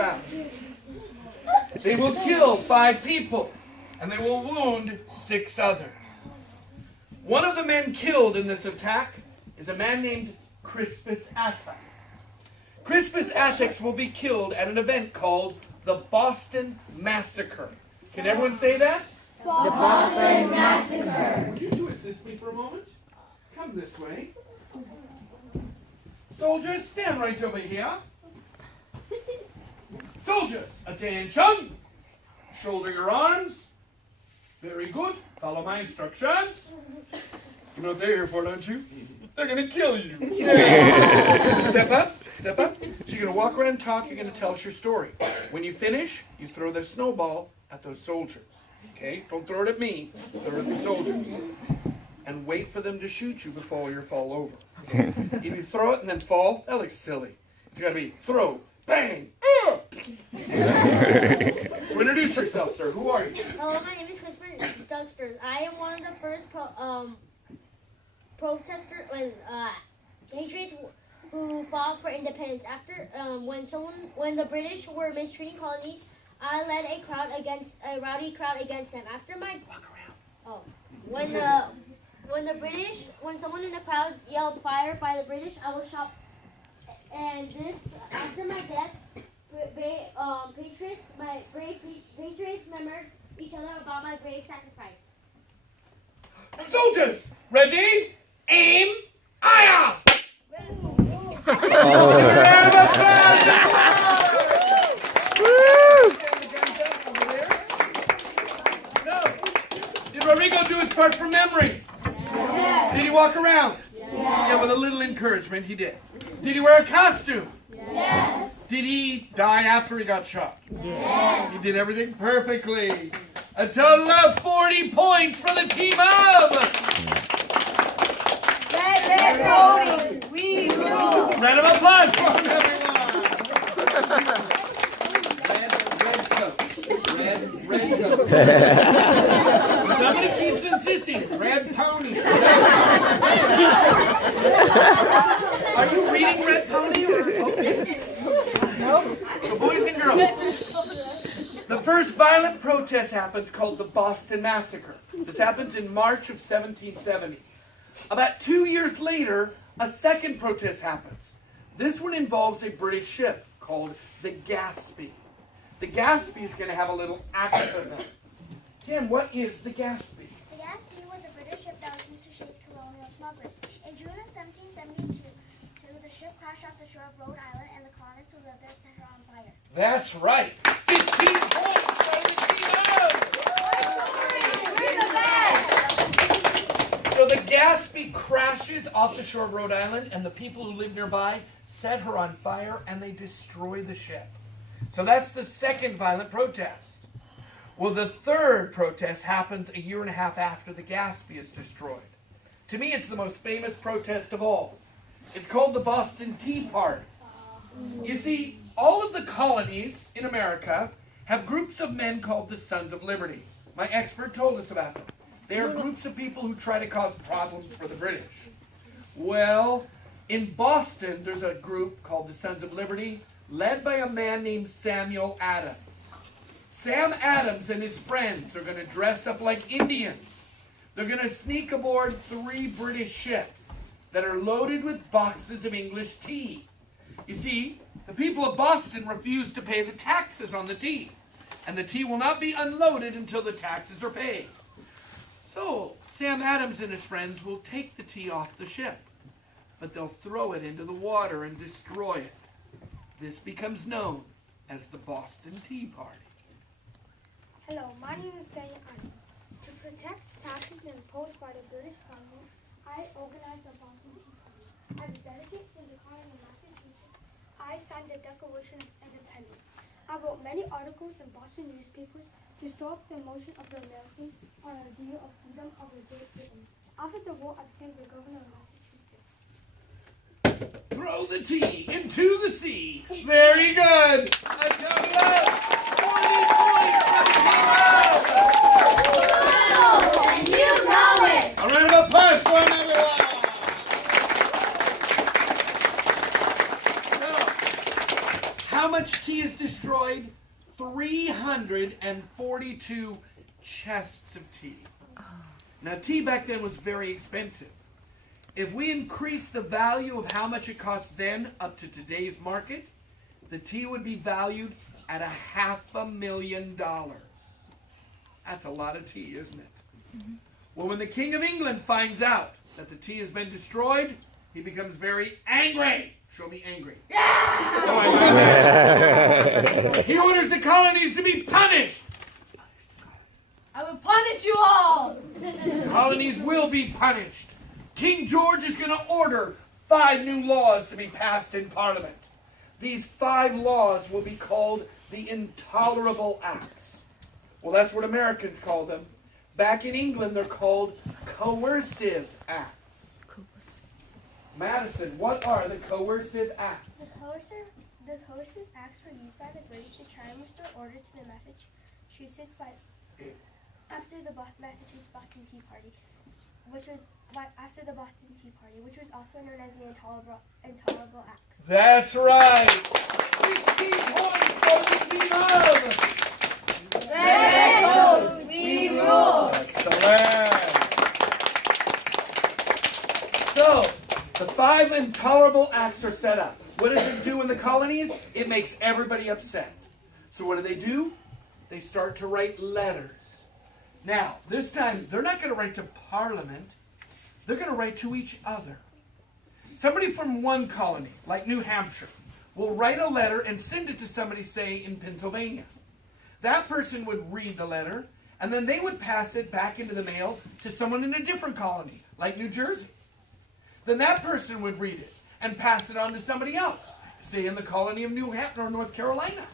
They will kill 5 people, and they will wound 6 others. One of the men killed in this attack is a man named Crispus Attucks. Crispus Attucks will be killed at an event called the Boston Massacre. Can everyone say that? The Boston Massacre. Would you two assist me for a moment? Come this way. Soldiers, stand right over here. Soldiers, attention. Shoulder your arms. Very good. Follow my instructions. You know what they're here for, don't you? They're going to kill you. Yeah. Step up. Step up. So you're going to walk around and talk. You're going to tell us your story. When you finish, you throw the snowball at those soldiers. Okay? Don't throw it at me. Throw it at the soldiers. And wait for them to shoot you before you fall over. Okay? If you throw it and then fall, that looks silly. It's got to be throw, bang, So introduce yourself, sir. Who are you? Hello, my name is Christopher Dougsters. I am one of the first protesters when patriots who fought for independence. After when the British were mistreating colonies, I led a rowdy crowd against them. After my when someone in the crowd yelled fire by the British, I was shot. And this after my death, my brave patriots remembered each other about my brave sacrifice. Soldiers, ready, aim, fire! So, did Rodrigo do his part from memory? Yes. Did he walk around? Yes. Yeah, with a little encouragement, he did. Did he wear a costume? Yes. Did he die after he got shot? Yes. He did everything perfectly. A total of 40 points for the team of... Red Pony, we rule. Round of applause for him, everyone. Red coat. Somebody keeps insisting. Red pony. Are you reading Red Pony? Or okay. No? So boys and girls. The first violent protest happens called the Boston Massacre. This happens in March of 1770. About 2 years later, a second protest happens. This one involves a British ship called the Gaspee. The Gaspee is going to have a little accident. Kim, what is the Gaspee? The Gaspee was a British ship that was used to chase colonial smugglers. In June of 1772, the ship crashed off the shore of Rhode Island, and the colonists who lived there set her on fire. That's right. 15 points for the team of! So the Gaspee crashes off the shore of Rhode Island, and the people who live nearby set her on fire, and they destroy the ship. So that's the second violent protest. Well, the third protest happens a year and a half after the Gaspee is destroyed. To me, it's the most famous protest of all. It's called the Boston Tea Party. You see, all of the colonies in America have groups of men called the Sons of Liberty. My expert told us about them. They are groups of people who try to cause problems for the British. Well, in Boston, there's a group called the Sons of Liberty, led by a man named Samuel Adams. Sam Adams and his friends are going to dress up like Indians. They're going to sneak aboard 3 British ships that are loaded with boxes of English tea. You see, the people of Boston refuse to pay the taxes on the tea, and the tea will not be unloaded until the taxes are paid. So, Sam Adams and his friends will take the tea off the ship, but they'll throw it into the water and destroy it. This becomes known as the Boston Tea Party. Hello, my name is Daniel Adams. To protect taxes imposed by the British Parliament, I organized the Boston Tea Party. As a delegate from the colony of Massachusetts, I signed the Declaration of Independence. I wrote many articles in Boston newspapers to stop the motion of the Americans on the idea of freedom of the Great Britain. After the war, I became the governor of Massachusetts. Throw the tea into the sea. Very good. A total of 40 points for the team of! And you know it. A round of applause for him, everyone. So, how much tea is destroyed destroyed 342 chests of tea. Now, tea back then was very expensive. If we increase the value of how much it cost then up to today's market, the tea would be valued at $500,000. That's a lot of tea, isn't it? Well, when the King of England finds out that the tea has been destroyed, he becomes very angry. Show me angry. Oh, I love it. He orders the colonies to be punished. I will punish you all. The colonies will be punished. King George is going to order 5 new laws to be passed in Parliament. These 5 laws will be called the Intolerable Acts. Well, that's what Americans call them. Back in England, they're called coercive acts. Madison, what are the coercive acts? The coercive acts were used by the British to try and restore order to the Massachusetts after the Massachusetts Boston Tea Party, which was also known as the Intolerable Acts. That's right. 16 points for the team of. Red Coats, we rule. Excellent. So, the 5 intolerable acts are set up. What does it do in the colonies? It makes everybody upset. So what do? They start to write letters. Now, this time, they're not going to write to Parliament. They're going to write to each other. Somebody from one colony, like New Hampshire, will write a letter and send it to somebody, say, in Pennsylvania. That person would read the letter, and then they would pass it back into the mail to someone in a different colony, like New Jersey. Then that person would read it and pass it on to somebody else, say in the colony of New Hampshire or North Carolina.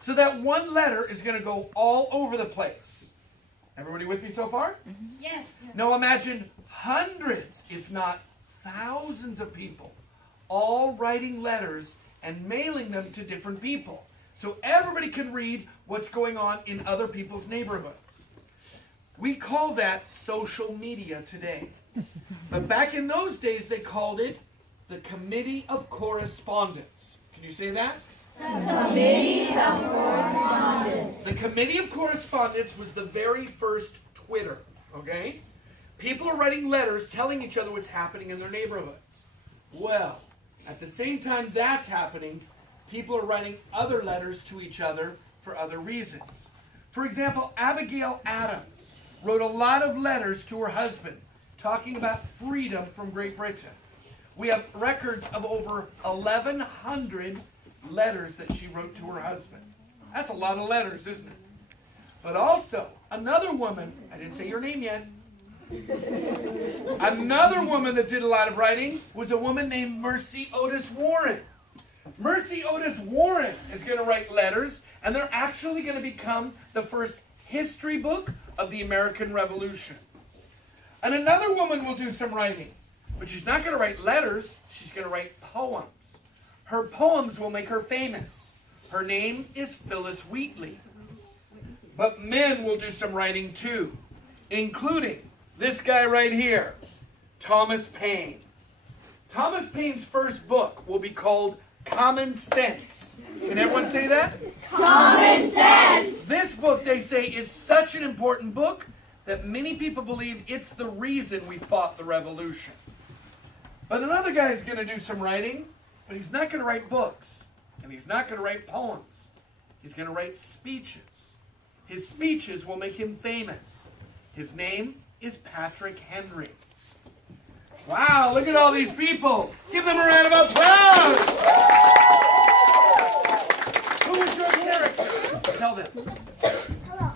So that one letter is going to go all over the place. Everybody with me so far? Mm-hmm. Yes. Now imagine hundreds, if not thousands of people all writing letters and mailing them to different people. So everybody can read what's going on in other people's neighborhoods. We call that social media today. But back in those days, they called it the Committee of Correspondence. Can you say that? The Committee of Correspondence. The Committee of Correspondence was the very first Twitter, okay? People are writing letters telling each other what's happening in their neighborhoods. Well, at the same time that's happening, people are writing other letters to each other for other reasons. For example, Abigail Adams wrote a lot of letters to her husband talking about freedom from Great Britain. We have records of over 1,100 letters that she wrote to her husband. That's a lot of letters, isn't it? But also, another woman, I didn't say your name yet, another woman that did a lot of writing was a woman named Mercy Otis Warren. Mercy Otis Warren is going to write letters, and they're actually going to become the first history book of the American Revolution. And another woman will do some writing, but she's not going to write letters, she's going to write poems. Her poems will make her famous. Her name is Phyllis Wheatley. But men will do some writing too, including this guy right here, Thomas Paine. Thomas Paine's first book will be called Common Sense. Can everyone say that? Common Sense. This book, they say, is such an important book that many people believe it's the reason we fought the revolution. But another guy is going to do some writing, but he's not going to write books, and he's not going to write poems. He's going to write speeches. His speeches will make him famous. His name is Patrick Henry. Wow, look at all these people. Give them a round of applause. Who was your character? Tell them. Hello,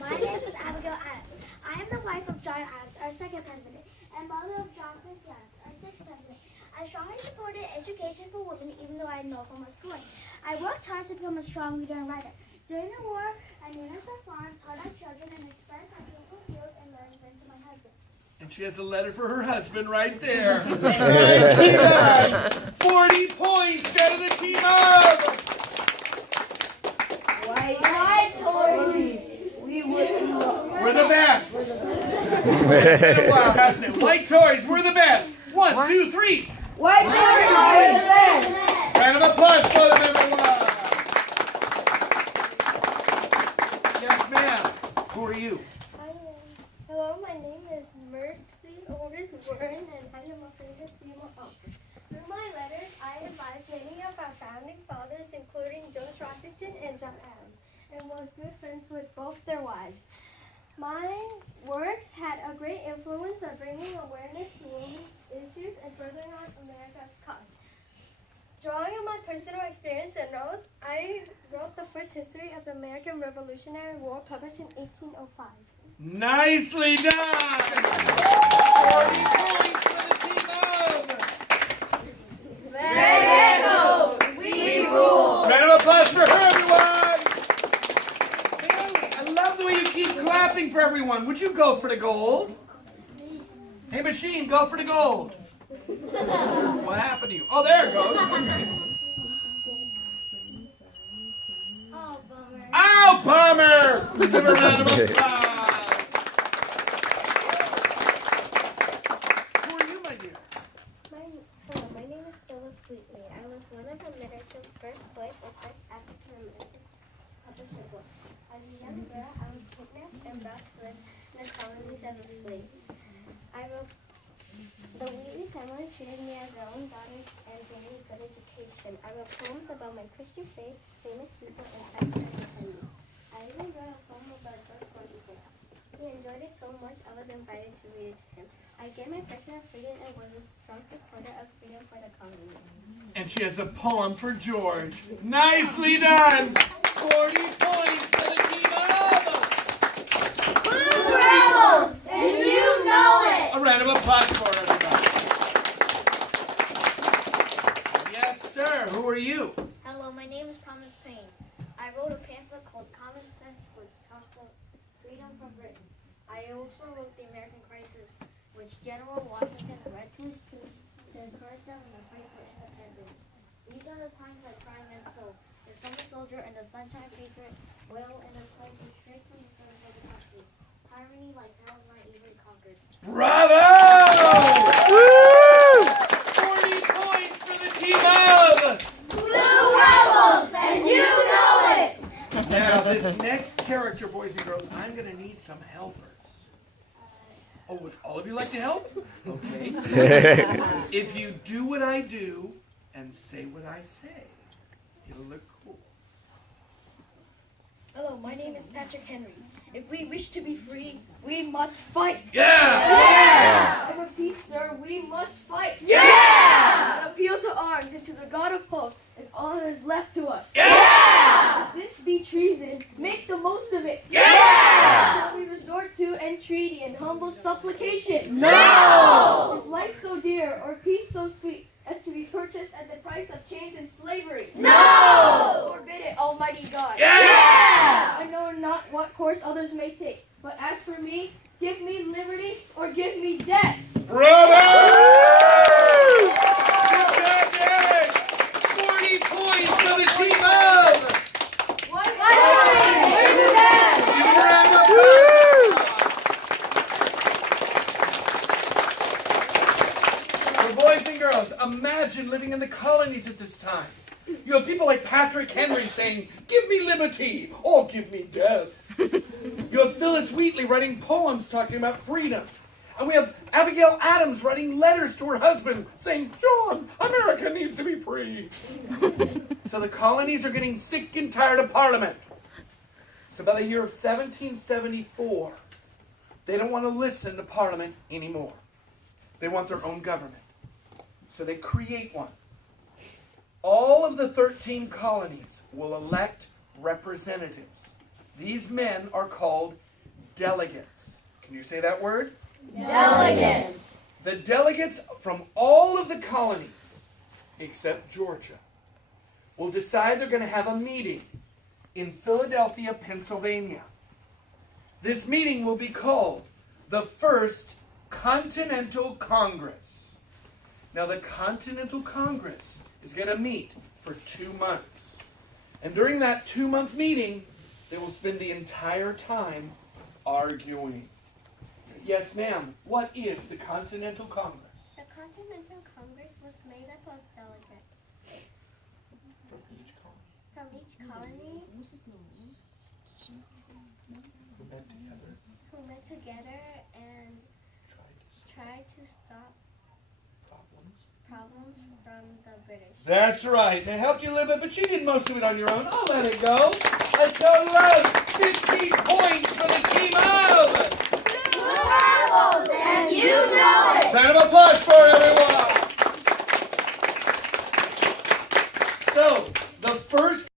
my name is Abigail Adams. I am the wife of John Adams, our second president, and mother of John Quincy Adams, our sixth president. I strongly supported education for women, even though I had no formal schooling. I worked hard to become a strong reader and writer. During the war, I managed our farm, taught our children, and expressed my beautiful feels and letters to my husband. And she has a letter for her husband right there. 40 points go to the team of White Tories, we will. We're the best. It's been a while, hasn't it? White Tories, we're the best. 1, 2, 3. White Tories, we the best. Round of applause for them, everyone. was good friends with both their wives. My works had a great influence of bringing awareness to women's issues and furthering on America's cause. Drawing on my personal experience and notes, I wrote the first history of the American Revolutionary War published in 1805. Nicely done! 40 points for the team of... Veganos, we rule! Round of applause for her, everyone! I love the way you keep clapping for everyone. Would you go for the gold? Hey, machine, go for the gold. What happened to you? Oh, there it goes. Okay. Oh, bummer. Oh, bummer! Give her a round of applause. Who are you, my dear? My name is Phyllis Wheatley. I was one of America's first boys and first African American published a book. As a young girl, I was kidnapped and brought to live in the colonies as a slave. The Wheatley family treated me as their own daughter and gave me a good education. I wrote poems about my Christian faith, famous people, and African independence. I even wrote a poem about George Washington. He enjoyed it so much, I was invited to read it to him. I gave my version of freedom and was a strong supporter of freedom for the colonies. And she has a poem for George. Nicely done! 40 points for the team of... Blue Rebels, and you know it! A round of applause for her, everybody. Yes, sir. Who are you? Hello, my name is Thomas Paine. I wrote a pamphlet called Common Sense for Freedom from Britain. I also wrote The American Crisis, which General Washington read to his troops to encourage them in the fight for independence. These are the times that crime ends so. The summer soldier and the sunshine patriot will in a fight to strengthen the service of the country. Tyranny like hell is not easily conquered. Bravo! Woo! 40 points for the team of... Blue Rebels, and you know it! Now, this next character, boys and girls, I'm going to need some helpers. Oh, would all of you like to help? Okay. If you do what I do and say what I say, it'll look cool. Hello, my name is Patrick Henry. If we wish to be free, we must fight. Yeah! I repeat, sir, we must fight. Yeah! An appeal to arms and to the God of hope is all that is left to us. Yeah! If this be treason, make the most of it. Yeah! Shall we resort to entreaty and humble supplication? No! Is life so dear or peace so sweet as to be purchased at the price of chains and slavery? No! Forbid it, Almighty God. Yeah! I know not what course others may take, but as for me, give me liberty or give me death. Bravo! Good job, Derek! 40 points for the team of... What? Give a round of applause. So boys and girls, imagine living in the colonies at this time. You have people like Patrick Henry saying, "Give me liberty," or "Give me death." You have Phyllis Wheatley writing poems talking about freedom. And we have Abigail Adams writing letters to her husband saying, "John, America needs to be free." So the colonies are getting sick and tired of Parliament. So by the year of 1774, they don't want to listen to Parliament anymore. They want their own government. So they create one. All of the 13 colonies will elect representatives. These men are called delegates. Can you say that word? Delegates. The delegates from all of the colonies, except Georgia, will decide they're going to have a meeting in Philadelphia, Pennsylvania. This meeting will be called the First Continental Congress. Now, the Continental Congress is going to meet for 2 months. And during that 2-month meeting, they will spend the entire time arguing. Yes, ma'am. What is the Continental Congress? The Continental Congress was made up of delegates From each colony. from each colony Who met together, who met together and tried to solve tried to stop problems from the British. That's right. And I helped you a little bit, but you did most of it on your own. I'll let it go. A total of 15 points for the team of Blue Rebels